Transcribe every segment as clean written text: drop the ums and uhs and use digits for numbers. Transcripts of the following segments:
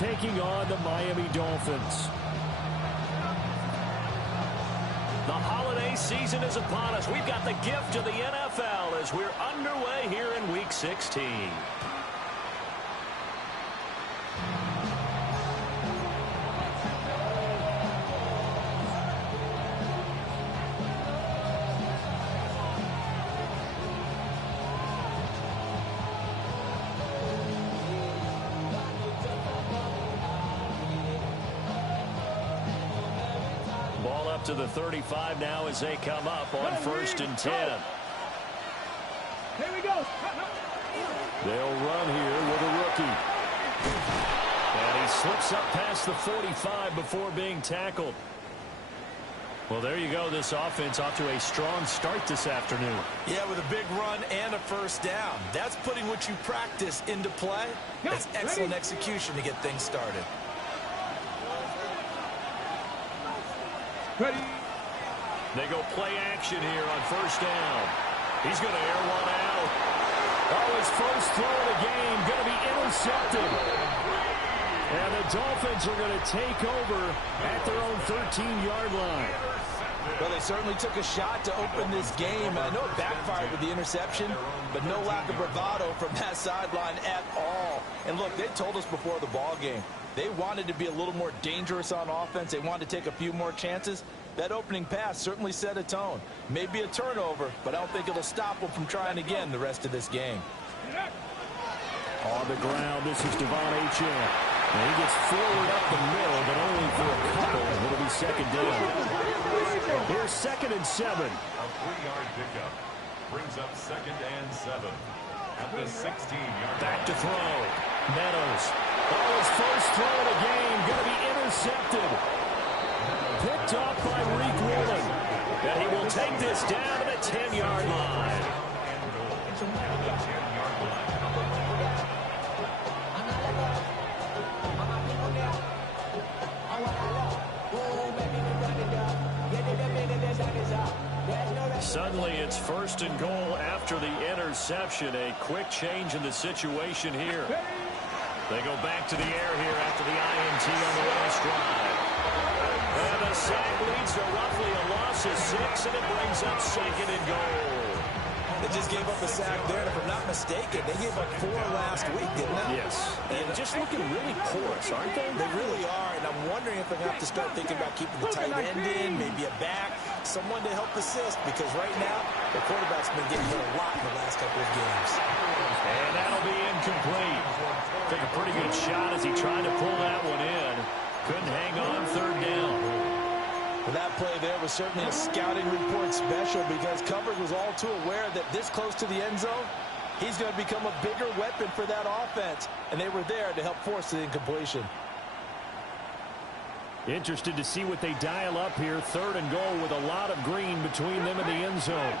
taking on the Miami Dolphins. The holiday season is upon us. We've got the gift of the NFL as we're underway here in Week 16. To the 35 now as they come up on 1st and 10. Here we go. They'll run here with a rookie. And he slips up past the 45 before being tackled. Well, there you go. This offense off to a strong start this afternoon. Yeah, with a big run and a first down. That's putting what you practice into play. That's excellent execution to get things started. Ready. They go play action here on 1st down. He's going to air one out. Oh, his first throw of the game going to be intercepted. And the Dolphins are going to take over at their own 13-yard line. Well, they certainly took a shot to open this game. I know it backfired with the interception, but no lack of bravado from that sideline at all. And look, they told us before the ball game, they wanted to be a little more dangerous on offense. They wanted to take a few more chances. That opening pass certainly set a tone. Maybe a turnover, but I don't think it'll stop them from trying again the rest of this game. On the ground, this is Devon Achane. And he gets forward up the middle, but only for a couple. It'll be 2nd down. Here's 2nd and 7. A 3-yard pickup brings up 2nd and 7 at the 16-yard. Back to throw. Meadows. Oh, his first throw of the game going to be intercepted. Picked off by Reek Woolen. And he will take this down to the 10-yard line. Suddenly it's 1st and goal after the interception. A quick change in the situation here. They go back to the air here after the INT on the last drive. And the sack leads to roughly a loss of 6, and it brings up 2nd and goal. They just gave up a sack there, and if I'm not mistaken, they gave up 4 last week, didn't they? Yes. And just looking really porous, aren't they? They really are, and I'm wondering if they're going to have to start thinking about keeping the tight end in, maybe a back, someone to help assist, because right now, the quarterback's been getting hit a lot in the last couple of games. And that'll be incomplete. Took a pretty good shot as he tried to pull that one in. Couldn't hang on 3rd down. Well, that play there was certainly a scouting report special because Coverage was all too aware that this close to the end zone, he's going to become a bigger weapon for that offense. And they were there to help force the incompletion. Interested to see what they dial up here. 3rd and goal with a lot of green between them and the end zone.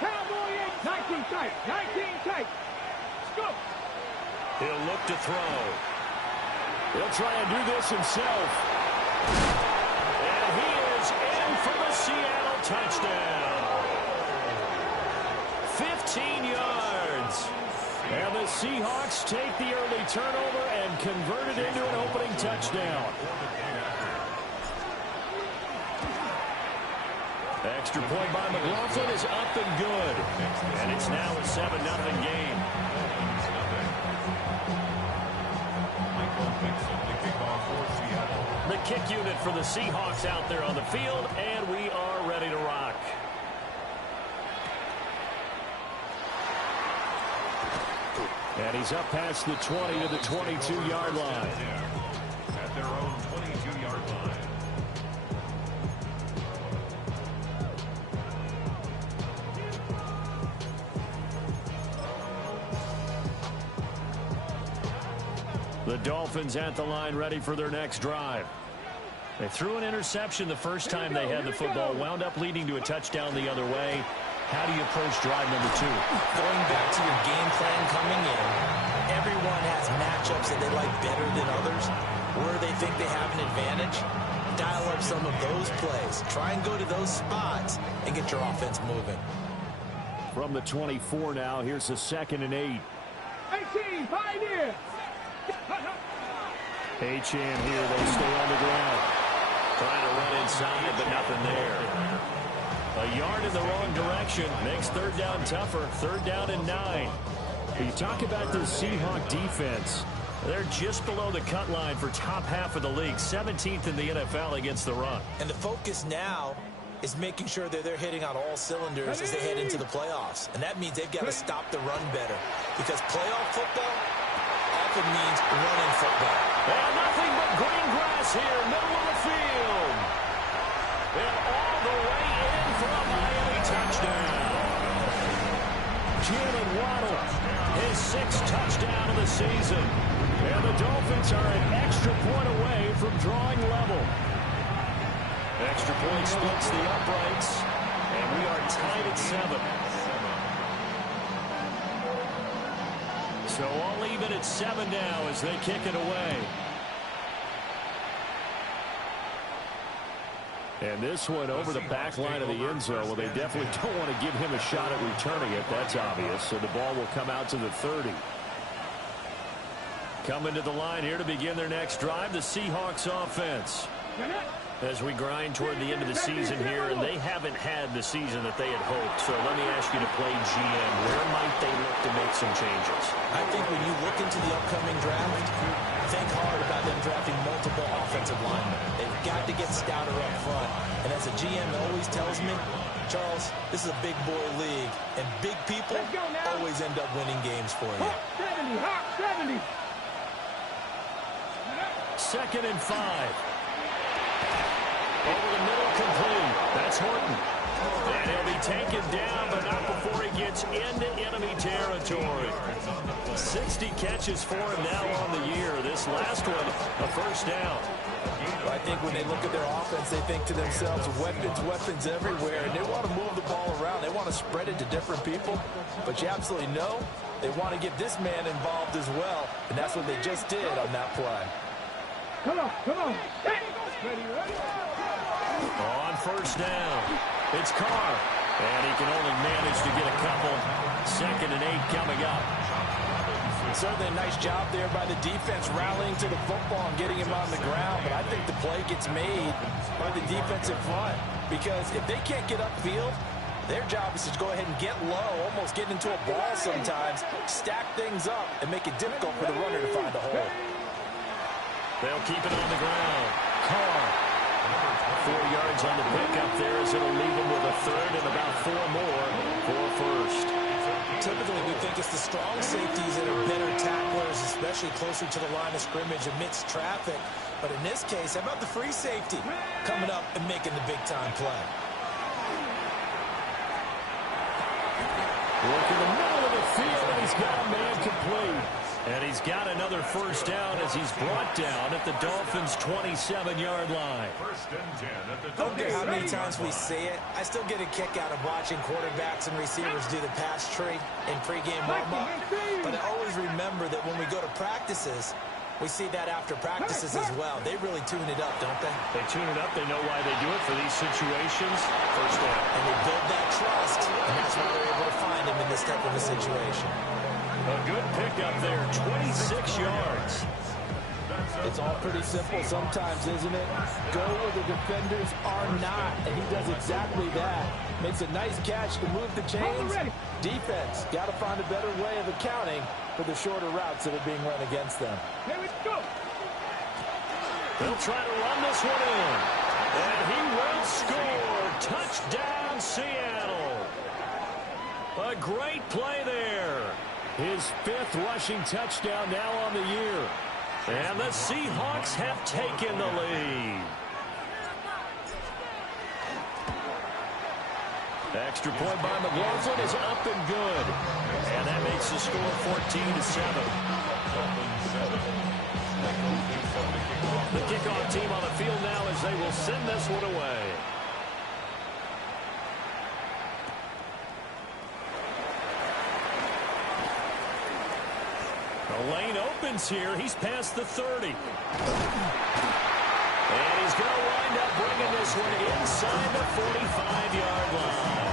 Cowboy 19 tight. 19 tight. Go. He'll look to throw. He'll try and do this himself. And he is in for the Seattle touchdown. 15 yards. And the Seahawks take the early turnover and convert it into an opening touchdown. Extra point by McLaughlin is up and good. And it's now a 7-0 game. The kick unit for the Seahawks out there on the field, and we are ready to rock. And he's up past the 20 to the 22-yard line. At their own 22-yard line. The Dolphins at the line ready for their next drive. They threw an interception the first time they had the football, wound up leading to a touchdown the other way. How do you approach drive number 2? Going back to your game plan coming in, everyone has matchups that they like better than others. Where they think they have an advantage, dial up some of those plays. Try and go to those spots and get your offense moving. From the 24 now, here's the 2nd and 8. 18, pioneer. H-Chan here. They stay on the ground. Trying to run inside, but nothing there. A yard in the wrong direction makes third down tougher. Third down and 9. You talk about this Seahawk defense. They're just below the cut line for top half of the league. 17th in the NFL against the run. And the focus now is making sure that they're hitting on all cylinders as they head into the playoffs. And that means they've got to stop the run better. Because playoff football often means running football. And nothing but green grass here, middle of the field. And all the way in for a Miami touchdown. Jalen Waddle, his 6th touchdown of the season. And the Dolphins are an extra point away from drawing level. Extra point splits the uprights, and we are tied at 7. So all even at 7 now as they kick it away. And this one over the back line of the end zone. Well, they definitely don't want to give him a shot at returning it. That's obvious. So the ball will come out to the 30. Coming to the line here to begin their next drive, the Seahawks offense. As we grind toward the end of the season here, and they haven't had the season that they had hoped. So let me ask you to play GM. Where might they look to make some changes? I think when you look into the upcoming draft, think hard about them drafting multiple offensive linemen. They've got to get stouter up front. And as a GM always tells me, Charles, this is a big boy league, and big people always end up winning games for you. 70. 2nd and 5. Over the middle, complete. That's Horton. And he'll be taken down, but not before he gets into enemy territory. 60 catches for him now on the year. This last one, a first down. Well, I think when they look at their offense, they think to themselves, weapons everywhere, and they want to move the ball around. They want to spread it to different people, but you absolutely know they want to get this man involved as well, and that's what they just did on that play. Come on. Ready. On first down, it's Carr. And he can only manage to get a couple. 2nd and 8 coming up. Certainly a nice job there by the defense rallying to the football and getting him on the ground. But I think the play gets made by the defensive front. Because if they can't get upfield, their job is to go ahead and get low, almost get into a ball sometimes, stack things up, and make it difficult for the runner to find a hole. They'll keep it on the ground. Carr. 4 yards on the pickup there as it'll leave him with a third and about 4 more for first. Typically, we think it's the strong safeties that are better tacklers, especially closer to the line of scrimmage amidst traffic. But in this case, how about the free safety coming up and making the big-time play? Work in the middle of the field, and he's got a man complete. And he's got another first down as he's brought down at the Dolphins' 27-yard line. I don't care how many times we see it, I still get a kick out of watching quarterbacks and receivers do the pass tree in pregame warm-up. But I always remember that when we go to practices, we see that after practices as well. They really tune it up, don't they? They tune it up. They know why they do it for these situations. First down. And they build that trust, and that's why they're able to find him in this type of a situation. A good pickup there, 26 yards. It's all pretty simple sometimes, isn't it? Go where the defenders are not, and he does exactly that. Makes a nice catch to move the chains. Defense, got to find a better way of accounting for the shorter routes that are being run against them. Here we go. They'll try to run this one in. And he will score. Touchdown, Seattle. A great play there. His 5th rushing touchdown now on the year. And the Seahawks have taken the lead. Extra point by McLaughlin is up and good. And that makes the score 14-7. The kickoff team on the field now as they will send this one away. The lane opens here. He's past the 30. And he's going to wind up bringing this one inside the 45-yard line.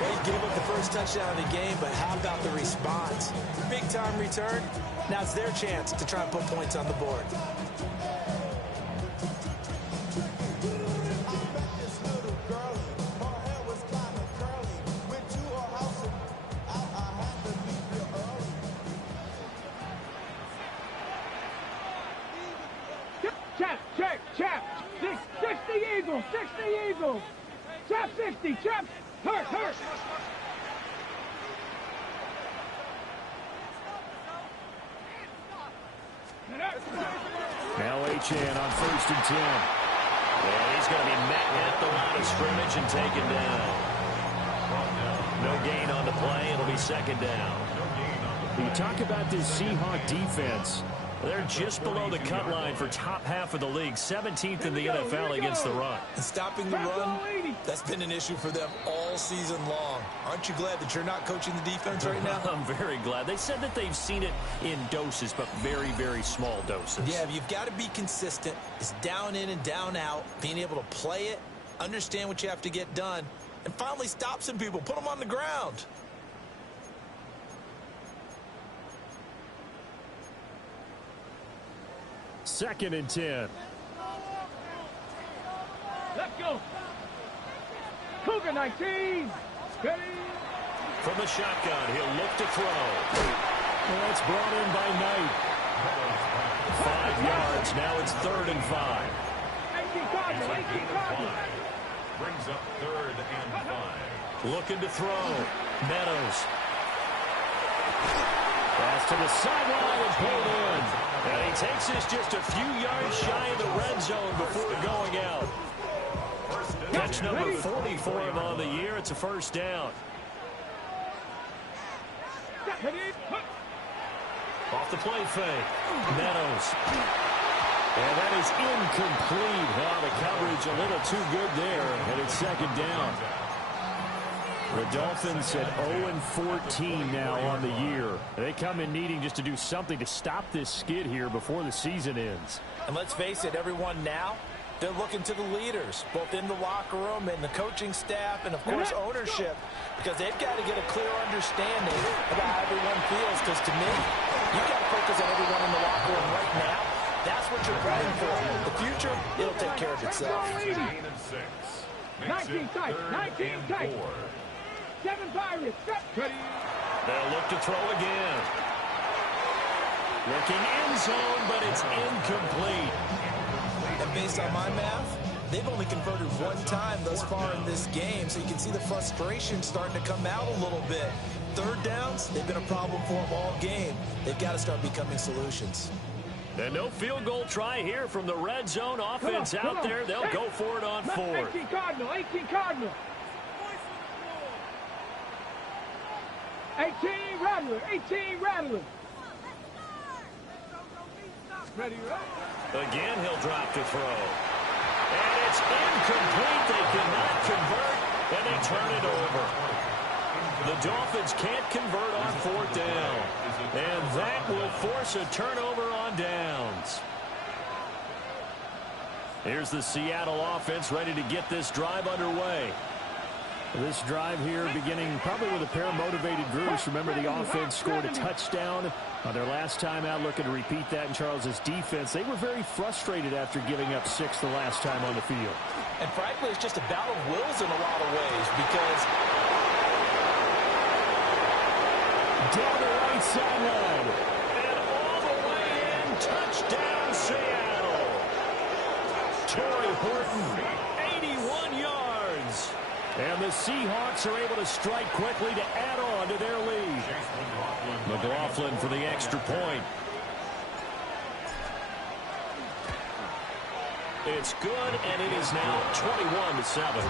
Well, he gave up the first touchdown of the game, but how about the response? Big-time return. Now it's their chance to try and put points on the board. Chap. 60 Eagles. Chap 60. Chap. Hurt. Now H.N. on 1st and 10. And he's going to be met at the line of scrimmage and taken down. No gain on the play. It'll be 2nd down. You talk about this Seahawk defense. They're just below the cut line for top half of the league, 17th in the NFL against the run. And stopping the run, that's been an issue for them all season long. Aren't you glad that you're not coaching the defense right now? I'm very glad. They said that they've seen it in doses, but very, very small doses. Yeah, you've got to be consistent. It's down in and down out, being able to play it, understand what you have to get done, and finally stop some people, put them on the ground. Second and 10. Let's go. Cougar 19. Ready. From the shotgun, he'll look to throw. And that's brought in by Knight. 5 yards. Now it's 3rd and 5. 18 Cardinal. Brings up 3rd and 5. Looking to throw. Meadows. Pass to the sideline and pulled in. And he takes this just a few yards shy of the red zone before going out. Catch number 40 for him on the year. It's a 1st down. Off the play fake. Meadows. And that is incomplete. Well, the coverage a little too good there. And it's 2nd down. The Dolphins at 0-14 now on the year. They come in needing just to do something to stop this skid here before the season ends. And let's face it, everyone now, they're looking to the leaders, both in the locker room and the coaching staff and, of course, ownership, because they've got to get a clear understanding about how everyone feels, because to me, you've got to focus on everyone in the locker room right now. That's what you're playing for. The future, it'll take care of itself. 19 tight. 19 tight. 7 Pirates. Ready. They'll look to throw again. Looking end zone, but it's incomplete. And based on my math, they've only converted 1 time thus far in this game, so you can see the frustration starting to come out a little bit. 3rd downs, they've been a problem for them all game. They've got to start becoming solutions. And no field goal try here from the red zone offense out there. They'll go for it on 4th. 18 Cardinal. 18 Rattler. Ready. Again, he'll drop to throw. And it's incomplete. They cannot convert, and they turn it over. The Dolphins can't convert on 4th down. And that will force a turnover on downs. Here's the Seattle offense ready to get this drive underway. This drive here beginning probably with a pair of motivated groups. Remember, the offense scored a touchdown on their last time out, looking to repeat that in Charles's defense. They were very frustrated after giving up 6 the last time on the field. And frankly, it's just a battle of wills in a lot of ways, because down the right sideline. And all the way in. Touchdown, Seattle. Torrey Horton, 81 yards. And the Seahawks are able to strike quickly to add on to their lead. McLaughlin for the extra point. It's good, and it is now 21-7.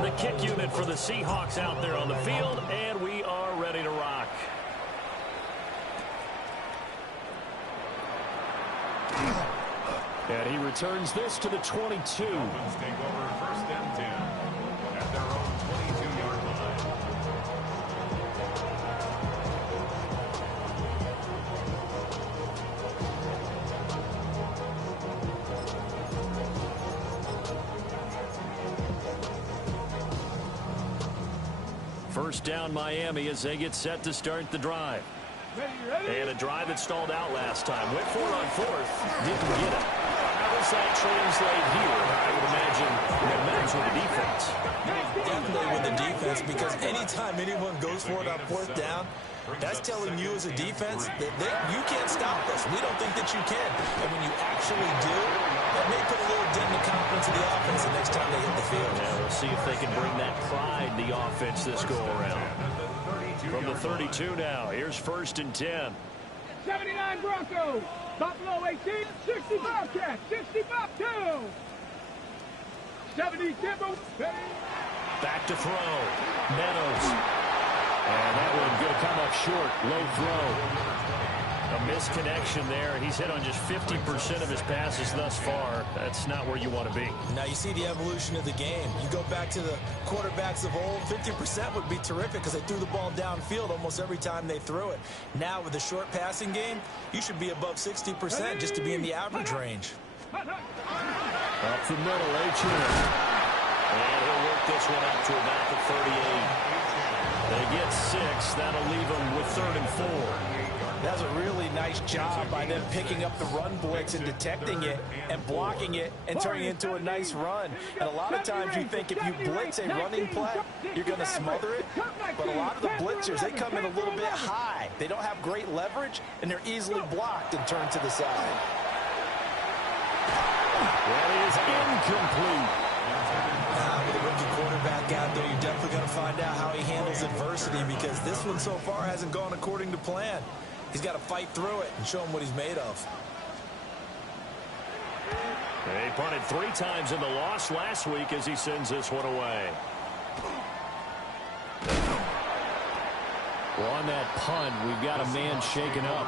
The kick unit for the Seahawks out there on the field, and we are ready to rock. And he returns this to the 22. Dolphins take over 1st and 10 at their own 22-yard line. first down Miami as they get set to start the drive. And a drive that stalled out last time. Went for it on fourth. Didn't get it. How does that translate here? I would imagine momentum's with the defense. Definitely with the defense, because anytime anyone goes for it on fourth down, that's telling you as a defense that you can't stop us. We don't think that you can. And when you actually do, that may put a little dent in the confidence of the offense the next time they hit the field. Yeah, we'll see if they can bring that pride, the offense, this go-around. From the 32 now, here's 1st and 10. 79 Broncos. Buffalo 18, 60 Bobcats, 60 Bob 2. 70 Timber. Back to throw. Meadows. And that one going to come up short. Low throw. A misconnection there. He's hit on just 50% of his passes thus far. That's not where you want to be. Now you see the evolution of the game. You go back to the quarterbacks of old, 50% would be terrific because they threw the ball downfield almost every time they threw it. Now with the short passing game, you should be above 60% just to be in the average range. Up the middle, H.M. And he'll work this one up to about the 38. They get 6. That'll leave them with 3rd and 4. That's a really nice job by them picking up the run blitz and detecting it and blocking it and turning it into a nice run. And a lot of times you think if you blitz a running play, you're going to smother it. But a lot of the blitzers, they come in a little bit high. They don't have great leverage, and they're easily blocked and turned to the side. That is incomplete. With a rookie quarterback out there, you're definitely going to find out how he handles adversity, because this one so far hasn't gone according to plan. He's got to fight through it and show him what he's made of. They punted 3 times in the loss last week as he sends this one away. Well, on that punt, we've got a man shaken up.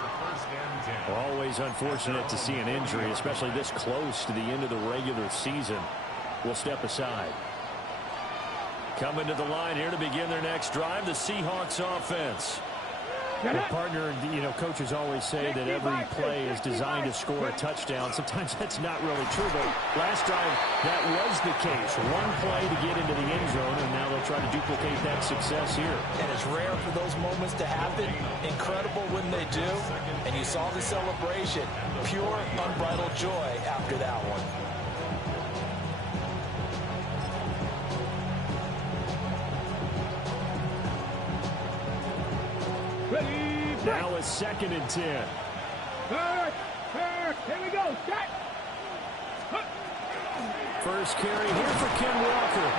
Always unfortunate to see an injury, especially this close to the end of the regular season. We'll step aside. Coming to the line here to begin their next drive, the Seahawks offense. Well, partner, coaches always say that every play is designed to score a touchdown. Sometimes that's not really true, but last drive, that was the case. One play to get into the end zone, and now they'll try to duplicate that success here. And it's rare for those moments to happen. Incredible when they do. And you saw the celebration. Pure, unbridled joy after that one. Now it's 2nd and 10. Here we go. Set. First carry here for Ken Walker.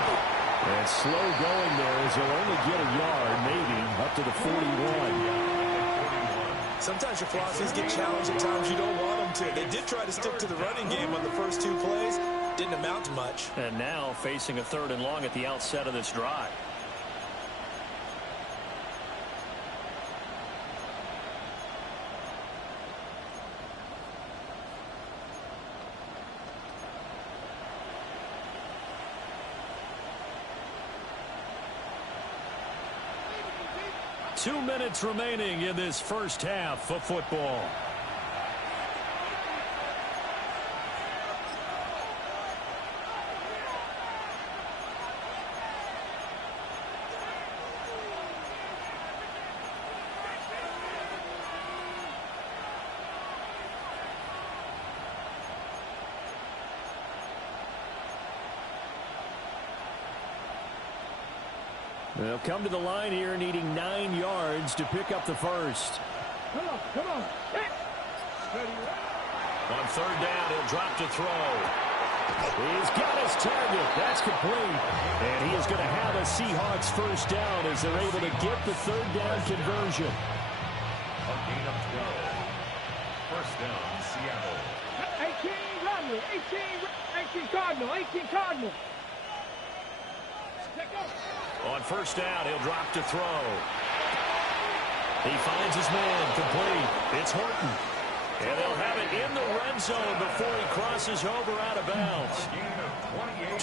And slow going there as he'll only get a yard, maybe, up to the 41. Sometimes your philosophies get challenged at times you don't want them to. They did try to stick to the running game on the first 2 plays. Didn't amount to much. And now facing a 3rd and long at the outset of this drive. Two minutes remaining in this first half of football. They'll come to the line here needing 9 yards to pick up the first. Come on. On 3rd down, he'll drop to throw. He's got his target. That's complete. And he is going to have a Seahawks first down as they're able to get the 3rd down conversion. A gain of 12. First down, Seattle. 18 Romney, 18 Cardinal, 18 Cardinal. On 1st down, he'll drop to throw. He finds his man, complete. It's Horton. And they'll have it in the red zone before he crosses over out of bounds.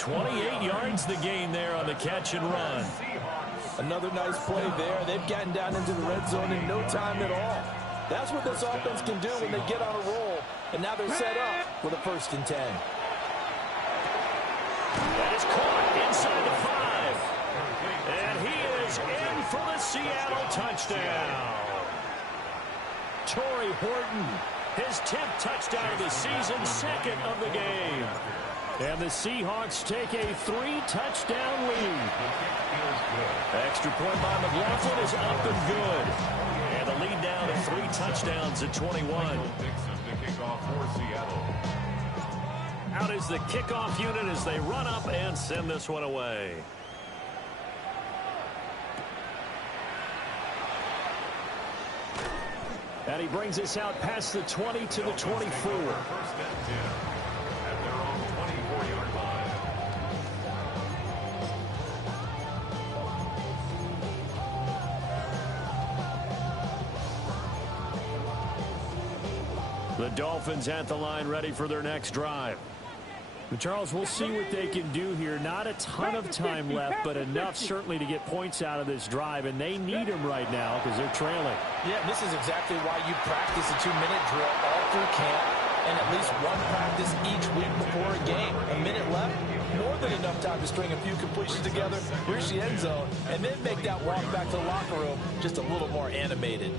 28 yards the gain there on the catch and run. Another nice play there. They've gotten down into the red zone in no time at all. That's what this offense can do when they get on a roll. And now they're set up with a 1st and 10. That is caught inside the 5. And he is in for the Seattle touchdown. Torrey Horton, his 10th touchdown of the season, second of the game. And the Seahawks take a 3-touchdown lead. Extra point by McLaughlin is up and good. And the lead down to 3 touchdowns at 21. Out is the kickoff unit as they run up and send this one away. And he brings us out past the 20 to the 24. First and 10 at their own 24-yard line. The Dolphins at the line, ready for their next drive. But Charles, we'll see what they can do here. Not a ton of time left, but enough certainly to get points out of this drive, and they need them right now because they're trailing. Yeah, this is exactly why you practice a 2-minute drill all through camp and at least one practice each week before a game. A minute left, more than enough time to string a few completions together, reach the end zone, and then make that walk back to the locker room just a little more animated.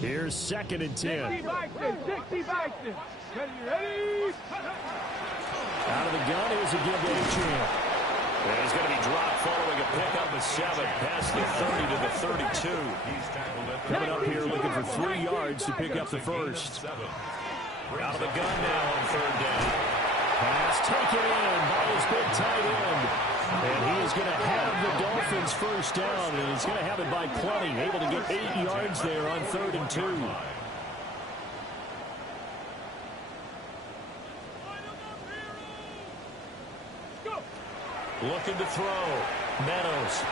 Here's 2nd and 10. 60 Bison. Ready? Out of the gun, here's a give to Achane. And he's going to be dropped following a pickup of 7 past the 30 to the 32. Coming up here looking for 3 yards to pick up the first. Out of the gun now on 3rd down. Pass taken in by his big tight end. And he is going to have the Dolphins first down, and he's going to have it by plenty. Able to get 8 yards there on 3rd and 2. Looking to throw. Meadows.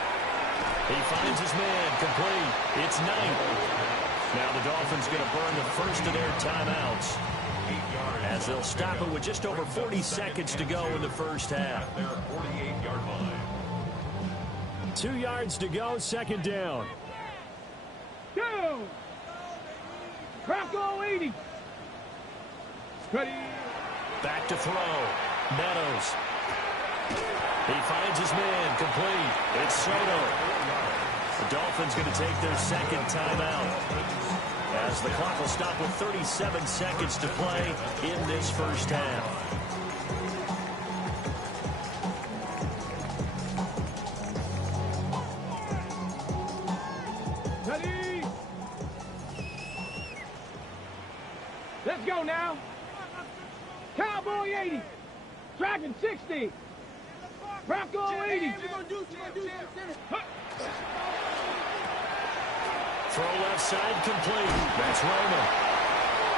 He finds his man. Complete. It's Knight. Now the Dolphins going to burn the first of their timeouts, as they'll stop it with just over 40 seconds to go in the first half. 2 yards to go, 2nd down. Go! Bronco 80. Ready? Back to throw. Meadows. He finds his man. Complete. It's Soto. The Dolphins going to take their 2nd timeout, as the clock will stop with 37 seconds to play in this first half. Ready? Let's go now. Cowboy 80. Dragon 60. Bronco 80. Throw left side complete. That's Roman.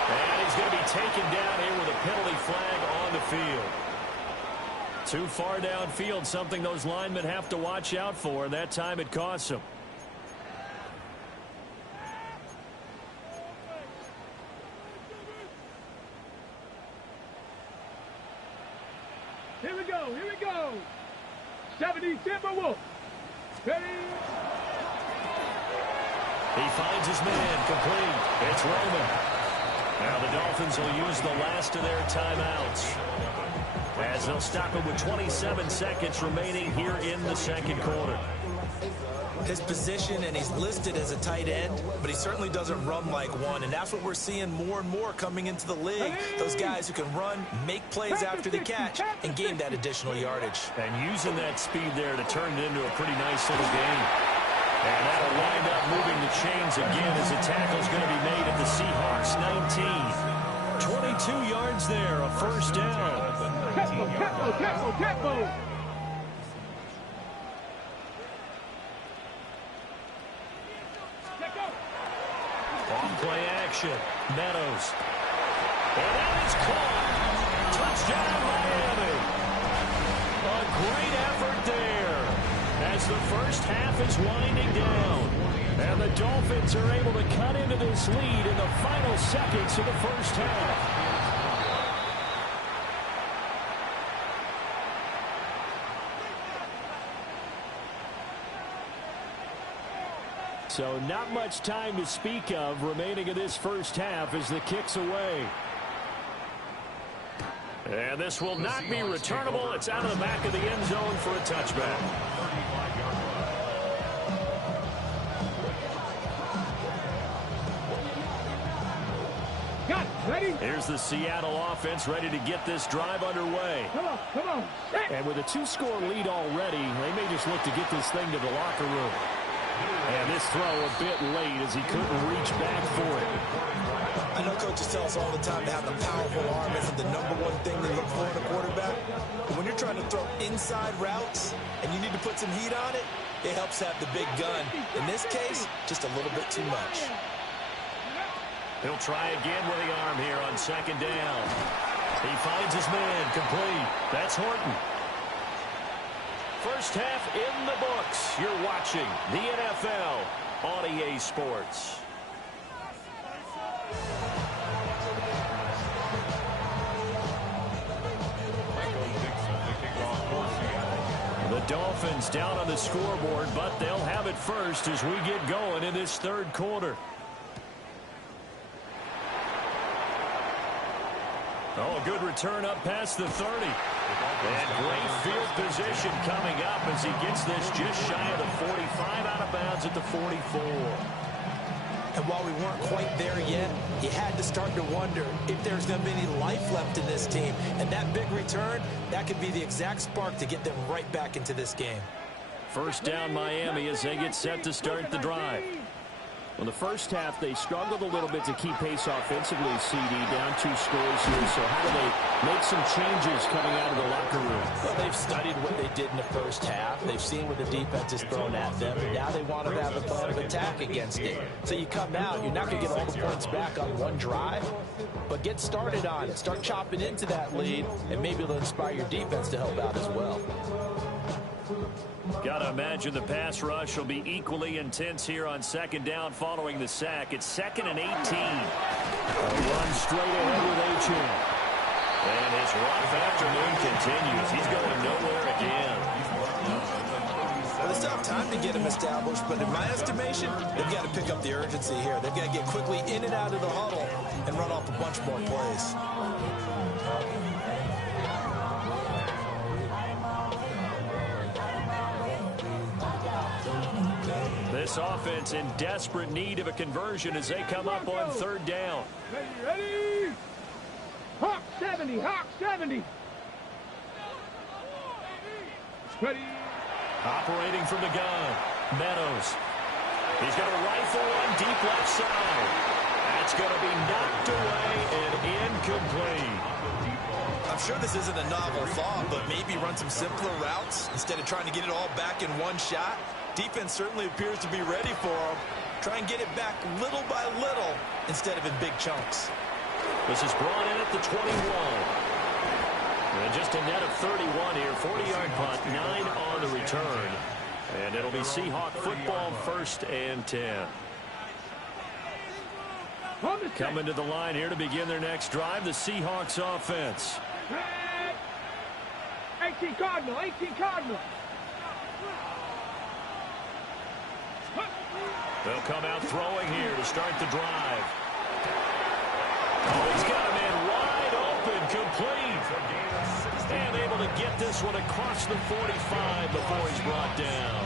And he's going to be taken down here with a penalty flag on the field. Too far downfield, something those linemen have to watch out for, and that time it costs them. Here we go. 70 Timberwolves. Ready? He finds his man. Complete. It's Roman. Now the Dolphins will use the last of their timeouts, as they'll stop it with 27 seconds remaining here in the 2nd quarter. His position, and he's listed as a tight end, but he certainly doesn't run like one, and that's what we're seeing more and more coming into the league. Those guys who can run, make plays after the catch, and gain that additional yardage. And using that speed there to turn it into a pretty nice little game. And that'll wind up moving the chains again as a tackle's going to be made at the Seahawks 19. 22 yards there, a first down. Tempo. On-play action. Meadows. And that is caught. Touchdown, Miami. A great effort there, as the first half is winding down. And the Dolphins are able to cut into this lead in the final seconds of the first half. So not much time to speak of remaining in this first half as the kick's away. And this will not be returnable. It's out of the back of the end zone for a touchback. Got it. Ready? Here's the Seattle offense ready to get this drive underway. Come on, come on. Set. And with a 2-score lead already, they may just look to get this thing to the locker room. And this throw a bit late as he couldn't reach back for it. I know coaches tell us all the time to have a powerful arm isn't the #1 thing they look for in a quarterback. But when you're trying to throw inside routes and you need to put some heat on it, it helps have the big gun. In this case, just a little bit too much. He'll try again with the arm here on second down. He finds his man complete. That's Horton. First half in the books. You're watching the NFL on EA Sports. The Dolphins down on the scoreboard, but they'll have it first as we get going in this third quarter. Oh, a good return up past the 30. And great field position coming up as he gets this just shy of the 45, out of bounds at the 44. And while we weren't quite there yet, you had to start to wonder if there's going to be any life left in this team. And that big return, that could be the exact spark to get them right back into this game. First down Miami as they get set to start the drive. Well, the first half, they struggled a little bit to keep pace offensively, CD, down 2 scores here. So how do they make some changes coming out of the locker room? Well, they've studied what they did in the first half. They've seen what the defense is throwing at them. And now they want to have a plan of attack against it. So you come out, you're not going to get all the points back on one drive, but get started on it. Start chopping into that lead, and maybe it'll inspire your defense to help out as well. Got to imagine the pass rush will be equally intense here on second down following the sack. It's 2nd and 18. A run straight ahead with Achane. And his rough afternoon continues. He's going nowhere again. Well, they still have time to get him established, but in my estimation, they've got to pick up the urgency here. They've got to get quickly in and out of the huddle and run off a bunch more plays. This offense in desperate need of a conversion as they come up on third down. Ready? Hawk 70, Hawk 70. Ready? Operating from the gun, Meadows. He's going to rifle one deep left side. That's going to be knocked away and incomplete. I'm sure this isn't a novel thought, but maybe run some simpler routes instead of trying to get it all back in one shot. Defense certainly appears to be ready for him. Try and get it back little by little instead of in big chunks. This is brought in at the 21. And just a net of 31 here. 40-yard punt, 9 on the return. And it'll be Seahawk football, 1st and 10. Coming to the line here to begin their next drive, the Seahawks offense. 18 Cardinal, 18 Cardinal. They'll come out throwing here to start the drive. Oh, he's got a man wide open, complete. And able to get this one across the 45 before he's brought down.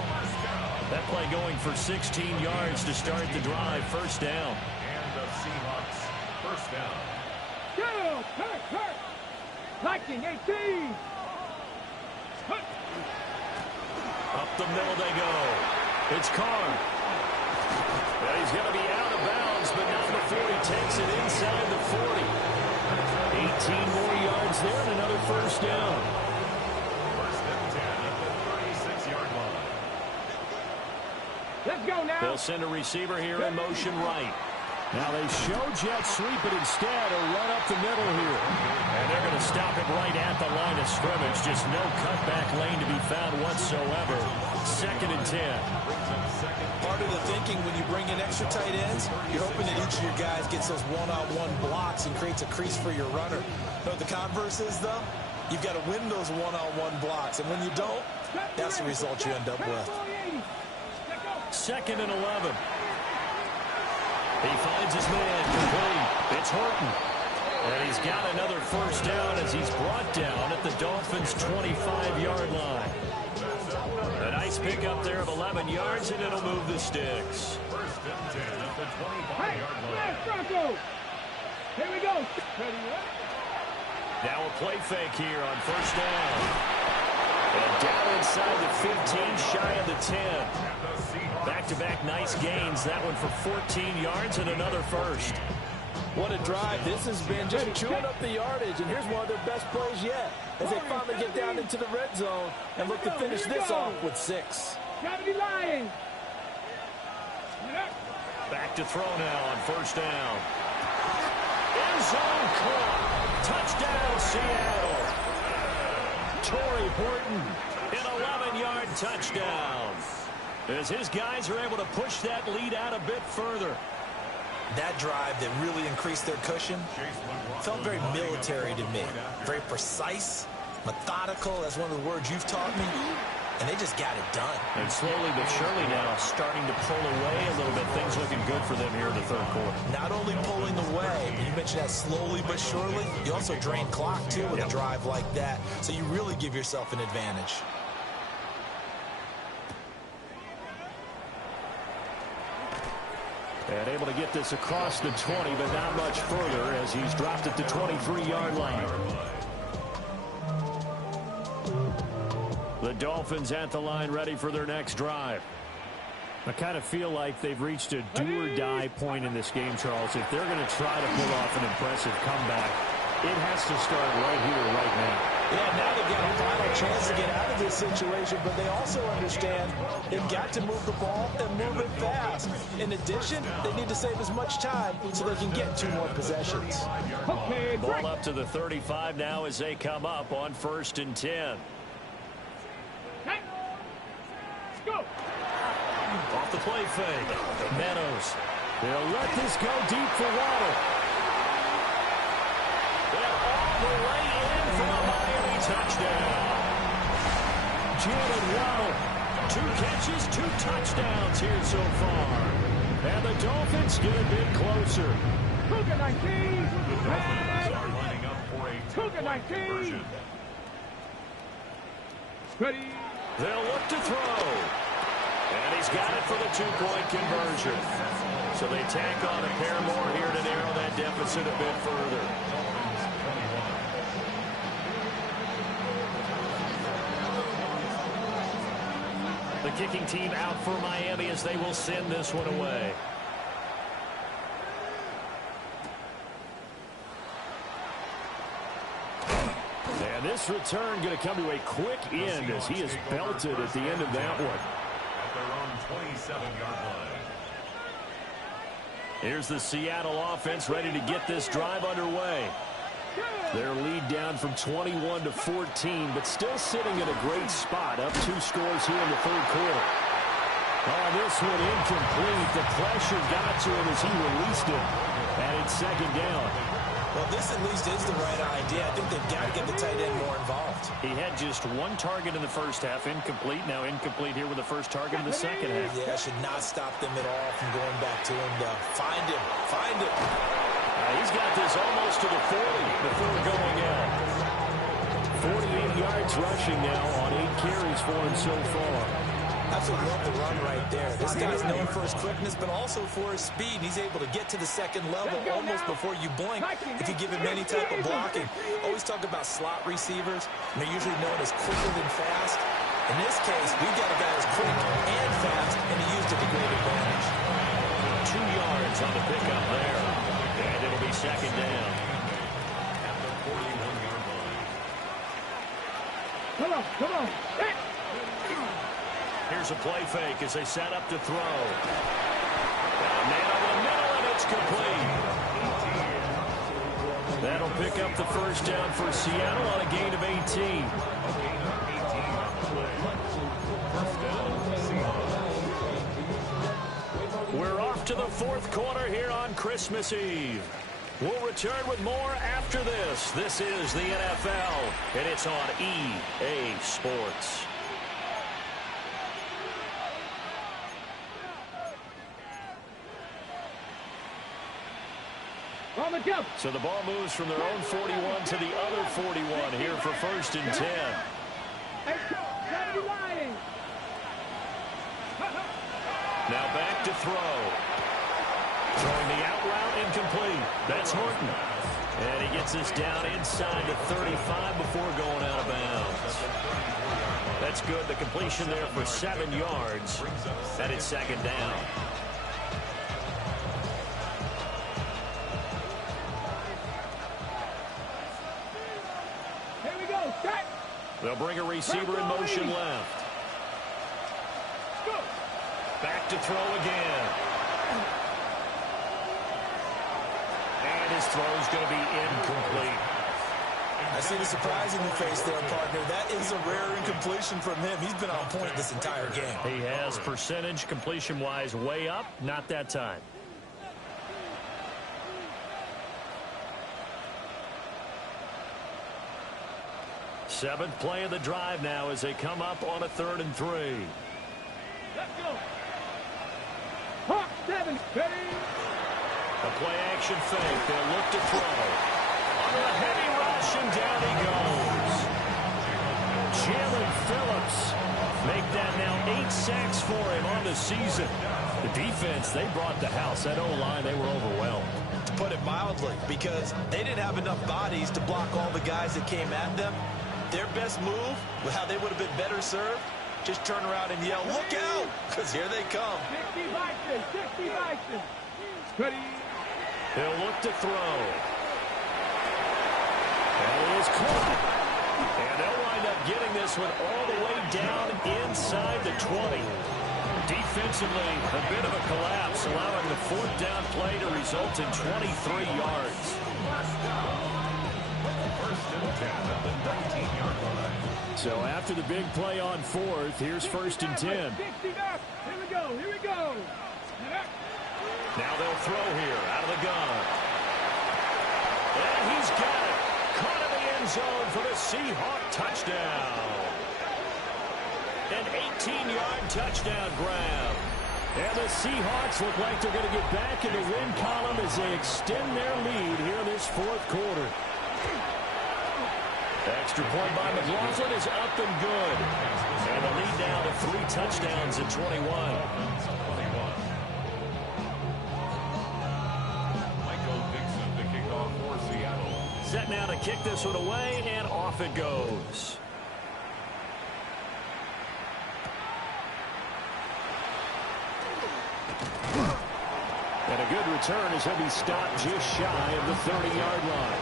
That play going for 16 yards to start the drive. First down. And the Seahawks, first down. Go, hurt. Lightning, 18. Up the middle they go. It's Carr. And he's going to be out of bounds, but not before he takes it inside the 40. 18 more yards there and another first down. First and 10 at the 36-yard line. Let's go now. They'll send a receiver here in motion right. Now they show jet sweep, but instead a run up the middle here. And they're going to stop it right at the line of scrimmage. Just no cutback lane to be found whatsoever. 2nd and 10. Part of the thinking when you bring in extra tight ends, you're hoping that each of your guys gets those one-on-one blocks and creates a crease for your runner. You know what the converse is, though? You've got to win those one-on-one blocks, and when you don't, that's the result you end up with. 2nd and 11. He finds his man complete. It's Horton. And he's got another first down as he's brought down at the Dolphins' 25-yard line. A nice pickup there of 11 yards, and it'll move the sticks. First and 10 at the 25-yard line. Hey, Bronco. Here we go. Now a play fake here on first down. And down inside the 15, shy of the 10. Back-to-back nice gains. That one for 14 yards and another first. What a drive. This has been just chewing up the yardage, and here's one of their best plays yet as they finally get down into the red zone and look to finish this off with 6. Gravity line. Back to throw now on first down. End zone caught. Touchdown, Seattle. Torrey Horton, an 11-yard touchdown. As his guys are able to push that lead out a bit further. That drive that really increased their cushion felt very military to me. Very precise, methodical. That's one of the words you've taught me. And they just got it done. And slowly but surely now starting to pull away a little bit. Things looking good for them here in the third quarter. Not only pulling away, you mentioned that slowly but surely, you also drain clock, too, with a drive like that. So you really give yourself an advantage. And able to get this across the 20, but not much further as he's dropped at the 23-yard line. The Dolphins at the line ready for their next drive. I kind of feel like they've reached a do-or-die point in this game, Charles. If they're going to try to pull off an impressive comeback, it has to start right here, right now. Yeah, now they've got a final chance to get out of this situation, but they also understand they've got to move the ball and move it fast. In addition, they need to save as much time so they can get 2 more possessions. Okay, ball up to the 35 now as they come up on first and 10. Hey. Let's go. Off the play fake. Meadows. They'll let this go deep for Waddle. And all the way in for a Miami touchdown. Jalen Waddle. 2 catches, 2 touchdowns here so far. And the Dolphins get a bit closer. Cougar 19. Are lining up for a Cougar 19. Ready. They'll look to throw. And he's got it for the 2-point conversion. So they tack on a pair more here to narrow that deficit a bit further. The kicking team out for Miami as they will send this one away. And this return going to come to a quick end as he is belted at the end of that one. At their own 27-yard line. Here's the Seattle offense ready to get this drive underway. Their lead down from 21 to 14, but still sitting in a great spot, up 2 scores here in the third quarter. Oh, this one incomplete. The pressure got to him as he released it. And it's second down. Well, this at least is the right idea. I think they've got to get the tight end more involved. He had just 1 target in the first half, incomplete. Now incomplete here with the first target in the second half. Yeah, should not stop them at all from going back to him to find him. Find him. He's got this almost to the 40 before going out. 48 yards rushing now on 8 carries for him so far. Absolutely love the run right there. This guy's known for his quickness, but also for his speed. He's able to get to the second level almost before you blink if you give him any type of blocking. Always talk about slot receivers, and they're usually known as quicker than fast. In this case, we've got a guy who's quick and fast, and he used it to great advantage. 2 yards on the pickup there, and it'll be second down. At the 41-yard line. Come on, come on. Hey. Here's a play fake as they set up to throw. And man over the middle, and it's complete. That'll pick up the first down for Seattle on a gain of 18. We're off to the fourth quarter here on Christmas Eve. We'll return with more after this. This is the NFL, and it's on EA Sports. On the Go. So the ball moves from their own 41 to the other 41 here for 1st and 10. Hey, gotta be lying. Now back to throw. Throwing the out route incomplete. That's Horton. And he gets this down inside the 35 before going out of bounds. That's good. The completion there for 7 yards. And it's 2nd down. Here we go. Set. They'll bring a receiver in motion left. Go. Back to throw again. And his throw's going to be incomplete. I see the surprise in your face there, partner. That is a rare incompletion from him. He's been on point this entire game. He has percentage completion-wise way up. Not that time. Seventh play of the drive now as they come up on a 3rd and 3. Let's go. Hawk 7. Ready. A play-action fake. They'll look to throw. Under a heavy rush, and down he goes. Jalen Phillips make that now 8 sacks for him on the season. The defense, they brought the house. That O-line, they were overwhelmed. To put it mildly, because they didn't have enough bodies to block all the guys that came at them. Their best move, with how they would have been better served, just turn around and yell, "Look out!" Because here they come. 60 Bison. 60 Bison. Ready. He'll look to throw. And it is caught. And they'll wind up getting this one all the way down inside the 20. Defensively, a bit of a collapse, allowing the 4th down play to result in 23 yards. 1st and 10 at the 19-yard line. So after the big play on 4th, here's 1st and 10. 60 back. Here we go. Here we go. Now they'll throw here out of the gun. And he's got it. Caught in the end zone for the Seahawk touchdown. An 18-yard touchdown grab. And the Seahawks look like they're going to get back in the win column as they extend their lead here in this 4th quarter. Extra point by McLaughlin is up and good. And the lead now to 3 touchdowns at 21. Set now to kick this one away, and off it goes. And a good return as he'll be stopped just shy of the 30-yard line.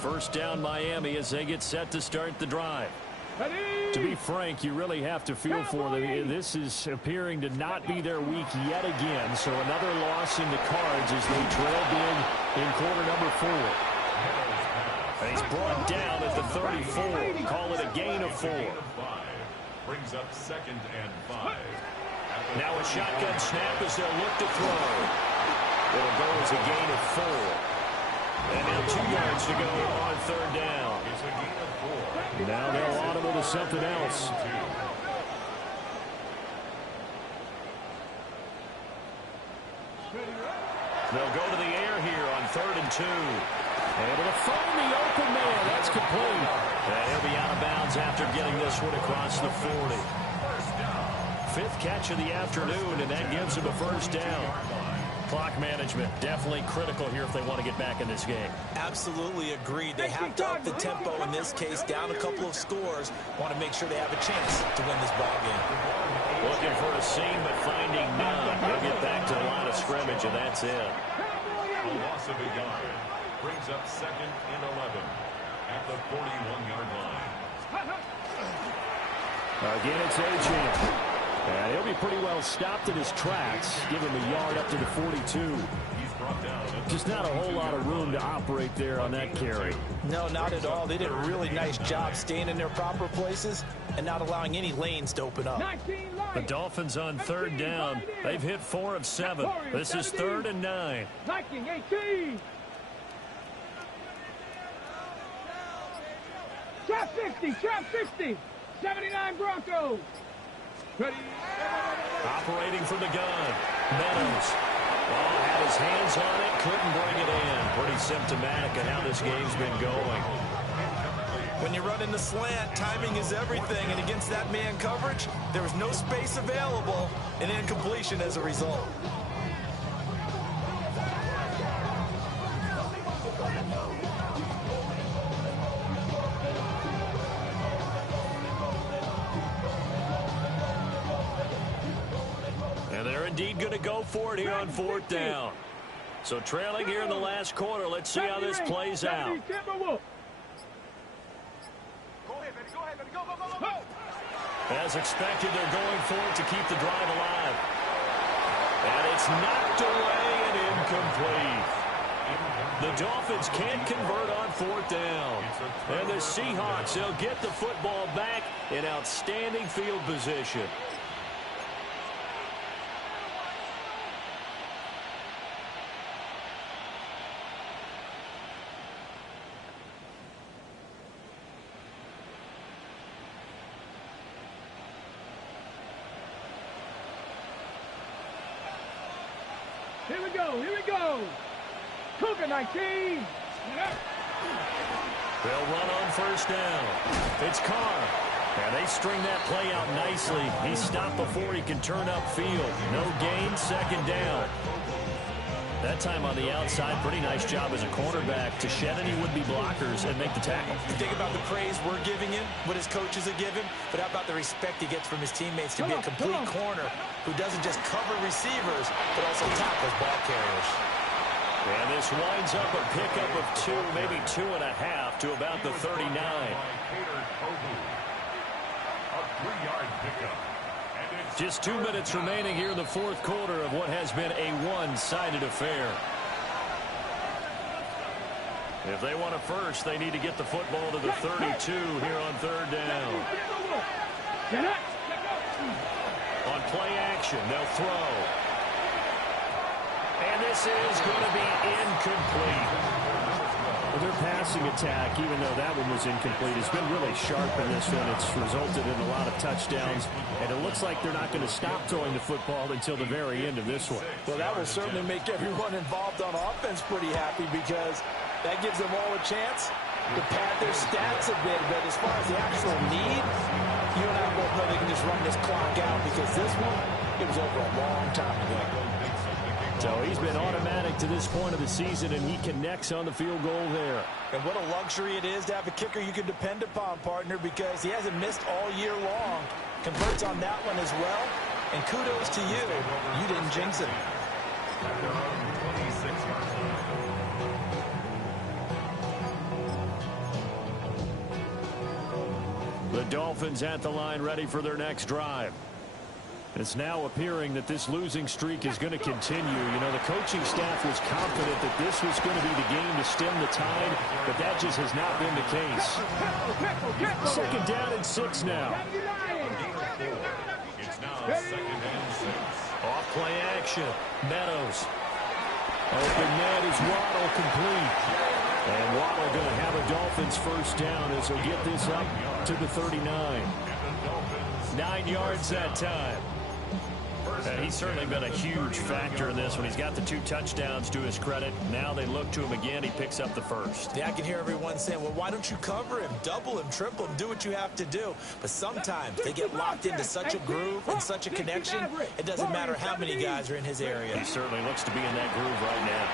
First down Miami as they get set to start the drive. To be frank, you really have to feel for them. This is appearing to not be their week yet again. So another loss in the cards as they trail big in quarter number 4. And he's brought down at the 34. Call it a gain of 4. Brings up 2nd and 5. Now a shotgun snap as they'll look to throw. It'll go as a gain of 4. And now 2 yards to go on 3rd down. It's a gain of 4. Now they'll audible to something else. They'll go to the air here on 3rd and 2. Able to find the open man. That's complete. And he'll be out of bounds after getting this one across the 40. 5th catch of the afternoon, and that gives him a 1st down. Clock management definitely critical here if they want to get back in this game. Absolutely agreed. They have to up the tempo in this case, down a couple of scores. Want to make sure they have a chance to win this ball game. Looking for a seam, but finding none. They'll get back to the line of scrimmage, and that's it. A loss of a yard. Brings up 2nd and 11 at the 41-yard line. Again, it's Achane. And he'll be pretty well stopped in his tracks. Give him a yard up to the 42. Just not a whole lot of room to operate there on that carry. No, not at all. They did a really nice job staying in their proper places and not allowing any lanes to open up. The Dolphins on 3rd down. They've hit 4 of 7. This is 3rd and 9. Viking 18. Trap 60, trap 60. 79 Broncos. Ready. Operating from the gun. Meadows. Oh, had his hands on it, couldn't bring it in. Pretty symptomatic of how this game's been going. When you run in the slant, timing is everything, and against that man coverage, there was no space available, and incompletion as a result. And they're indeed going to go for it here on fourth down. So trailing here in the last quarter, let's see how this plays out. As expected, they're going for it to keep the drive alive. And it's knocked away and incomplete. The Dolphins can't convert on fourth down. And the Seahawks, they'll get the football back in outstanding field position. Here we go, here we go. Cougar 19. They'll run on first down. It's Carr. And they string that play out nicely. He's stopped before he can turn upfield. No gain, second down. That time on the outside, pretty nice job as a cornerback to shed any would-be blockers and make the tackle. You think about the praise we're giving him, what his coaches are giving, but how about the respect he gets from his teammates to be a complete corner who doesn't just cover receivers, but also tackles ball carriers. And this winds up a pickup of 2, maybe 2.5 to about the 39. A 3-yard pickup. Just 2 minutes remaining here in the fourth quarter of what has been a one-sided affair. If they want a first, they need to get the football to the 32 here on third down. On play action, they'll throw. And this is going to be incomplete. Well, their passing attack, even though that one was incomplete, has been really sharp in this one. It's resulted in a lot of touchdowns, and it looks like they're not going to stop throwing the football until the very end of this one. Well, that will certainly make everyone involved on offense pretty happy because that gives them all a chance to pad their stats a bit. But as far as the actual need, you and I both know they can just run this clock out because this one, it was over a long time ago. So he's been automatic to this point of the season, and he connects on the field goal there. And what a luxury it is to have a kicker you can depend upon, partner, because he hasn't missed all year long. Converts on that one as well. And kudos to you. You didn't jinx it. The Dolphins at the line ready for their next drive. It's now appearing that this losing streak is going to continue. You know, the coaching staff was confident that this was going to be the game to stem the tide, but that just has not been the case. Second down and 6 now. It's now second and 6. Off play action. Meadows. Open net is Waddle complete. And Waddle going to have a Dolphins first down as he'll get this up to the 39. 9 yards that time. He's certainly been a huge factor in this one. He's got the 2 touchdowns to his credit. Now they look to him again. He picks up the first. Yeah, I can hear everyone saying, well, why don't you cover him, double him, triple him, do what you have to do. But sometimes they get locked into such a groove and such a connection, it doesn't matter how many guys are in his area. He certainly looks to be in that groove right now.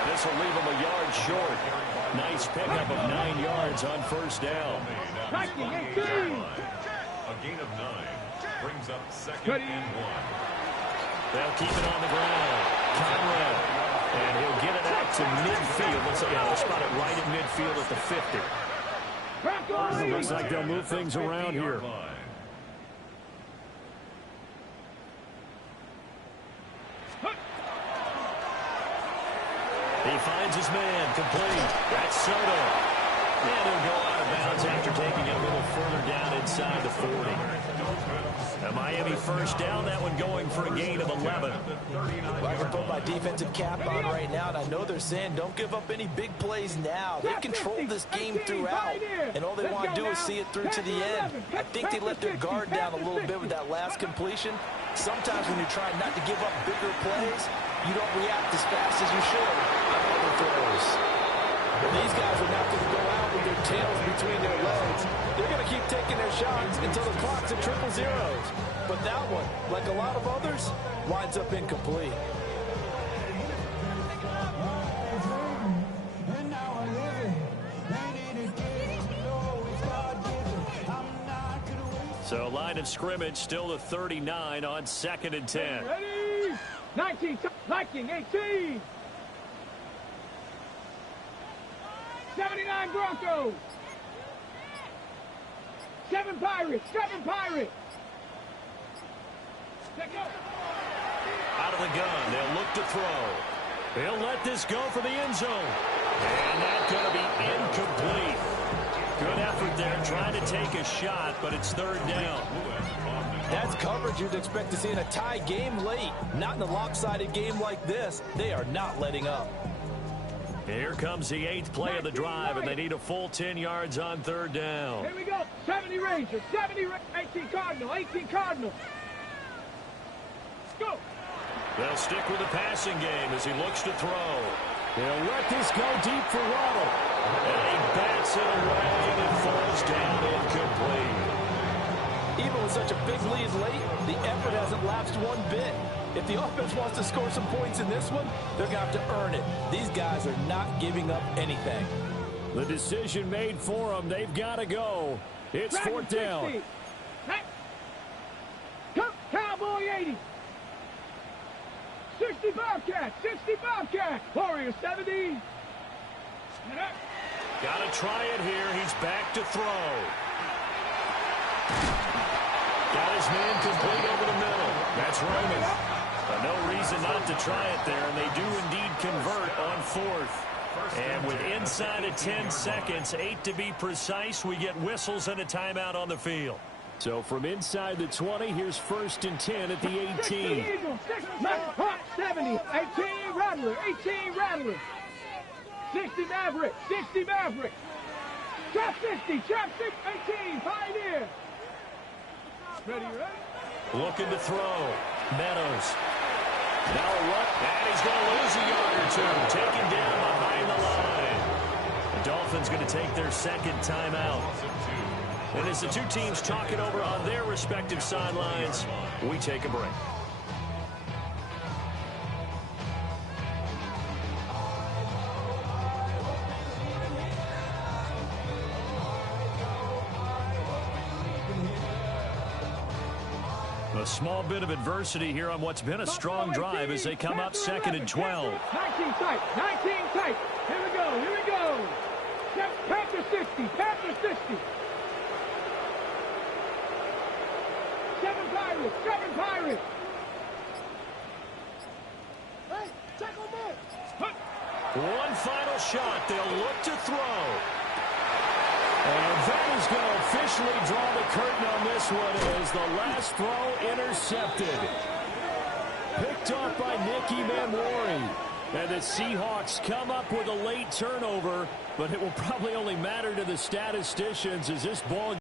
And this will leave him a yard short. Nice pickup of 9 yards on first down. A gain of 9. Brings up second and 1. They'll keep it on the ground. Conrad. And he'll get it out to midfield. They'll spot it right at midfield at the 50. It looks like they'll move things around here. He finds his man. Complete. That's Soto. And he'll go out of bounds after taking it a little further down inside the 40. A Miami first down, that one going for a gain of 11. Well, I can put my defensive cap on right now, and I know they're saying don't give up any big plays now. They control this game throughout, and all they want to do is see it through to the end. I think they let their guard down a little bit with that last completion. Sometimes when you're trying not to give up bigger plays, you don't react as fast as you should on other throws. But these guys are not going to go out with their tails between their legs. They're going to keep taking their shots until the clock's at triple zeros. But that one, like a lot of others, winds up incomplete. So line of scrimmage still to 39 on 2nd and 10. Ready? 19, 18. 79 Broncos. 7 Pirates. Out of the gun, they'll look to throw. They'll let this go for the end zone. And that's going to be incomplete. Good effort there, trying to take a shot, but it's 3rd down. That's coverage you'd expect to see in a tie game late. Not in a lopsided game like this. They are not letting up. Here comes the 8th play of the drive, and they need a full 10 yards on 3rd down. Here we go. 70 Rangers. 18 Cardinal. Go. They'll stick with the passing game as he looks to throw. He'll let this go deep for Waddle. And he bats it away, and it falls down incomplete. Even with such a big lead late, the effort hasn't lapsed one bit. If the offense wants to score some points in this one, they're going to have to earn it. These guys are not giving up anything. The decision made for them. They've got to go. It's 4th down. Cowboy 80. 60 Bobcat. Warrior 70. Got to try it here. He's back to throw. Got his man complete over the middle. That's Roman. But no reason not to try it there, and they do indeed convert on 4th. And with inside of 10 seconds, 8 to be precise, we get whistles and a timeout on the field. So from inside the 20, here's 1st and 10 at the 18. 70. 18 Rattler. 60 Maverick. Trap 60. 18 Pioneer. Ready? Looking to throw. Meadows. Now a run, and he's going to lose a yard or two. Taken down behind the line. The Dolphins going to take their 2nd timeout. And as the two teams talk it over on their respective sidelines, we take a break. A small bit of adversity here on what's been a strong drive as they come up 2nd and 12. 19 tight. Here we go. Panther 60. 7 Pirates. Hey, check on this. One final shot. They'll look to throw. And that is going to officially draw the curtain on this one as the last throw intercepted. Picked off by Nicky Manwari. And the Seahawks come up with a late turnover, but it will probably only matter to the statisticians as this ball